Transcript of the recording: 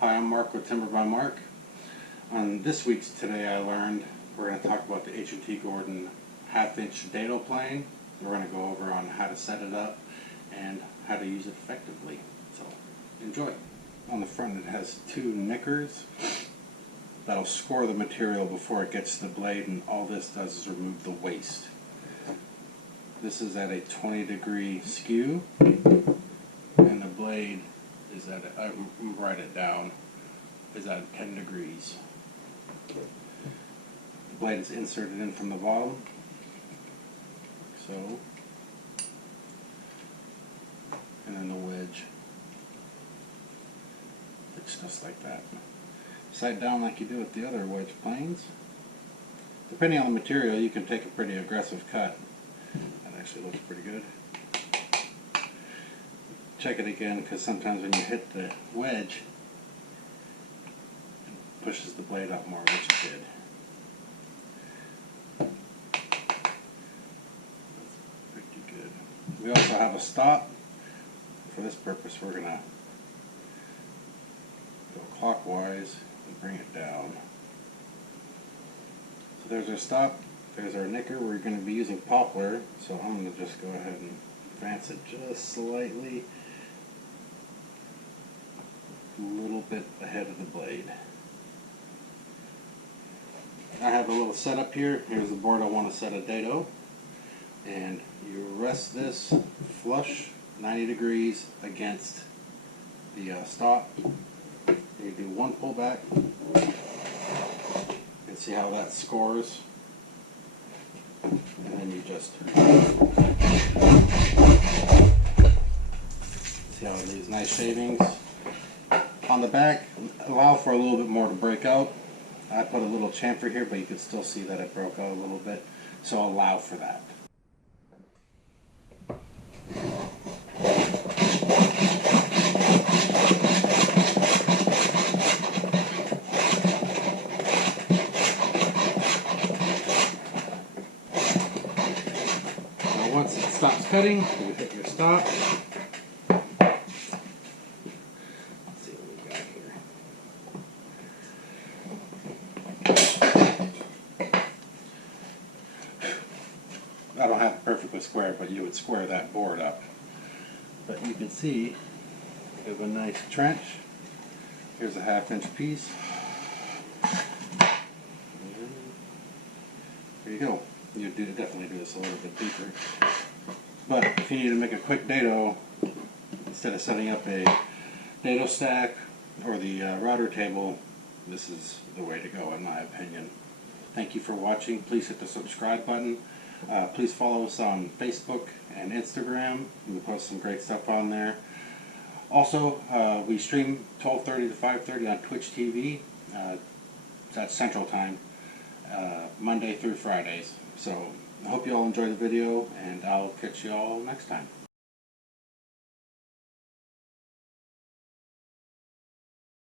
Hi, I'm Mark with Timber by Mark. On this week's Today I Learned, we're going to talk about the H.N.T. Gordon 1/2-inch Dado Plane. We're going to go over on how to set it up and how to use it effectively. So, enjoy. On the front it has two knickers that'll score the material before it gets to the blade, and all this does is remove the waste. This is at a 20-degree skew, and the blade is at, write it down, is at 10 degrees. The blade is inserted in from the bottom, so, and then the wedge fits just like that. Side down like you do with the other wedge planes. Depending on the material, you can take a pretty aggressive cut. That actually looks pretty good. Check it again, because sometimes when you hit the wedge, it pushes the blade up more, which it did. That's pretty good. We also have a stop. For this purpose, we're going to go clockwise and bring it down. So there's our stop. There's our knicker. We're going to be using poplar, so I'm going to just go ahead and advance it just slightly, a little bit ahead of the blade. I have a little setup here. Here's the board I want to set a dado, and you rest this flush 90 degrees against the stop. You do one pull back and see how that scores, and then you just see how it leaves nice shavings. On the back, allow for a little bit more to break out. I put a little chamfer here, but you can still see that it broke out a little bit, so allow for that. Now once it stops cutting, you hit your stop. I don't have it perfectly square, but you would square that board up. But you can see we have a nice trench. Here's a 1/2-inch piece. There you go. You definitely do this a little bit deeper. But if you need to make a quick dado, instead of setting up a dado stack or the router table, this is the way to go in my opinion. Thank you for watching. Please hit the subscribe button. Please follow us on Facebook and Instagram. We post some great stuff on there. Also, we stream 12:30 to 5:30 on Twitch TV. That's Central Time, Monday through Fridays. So I hope you all enjoy the video, and I'll catch you all next time.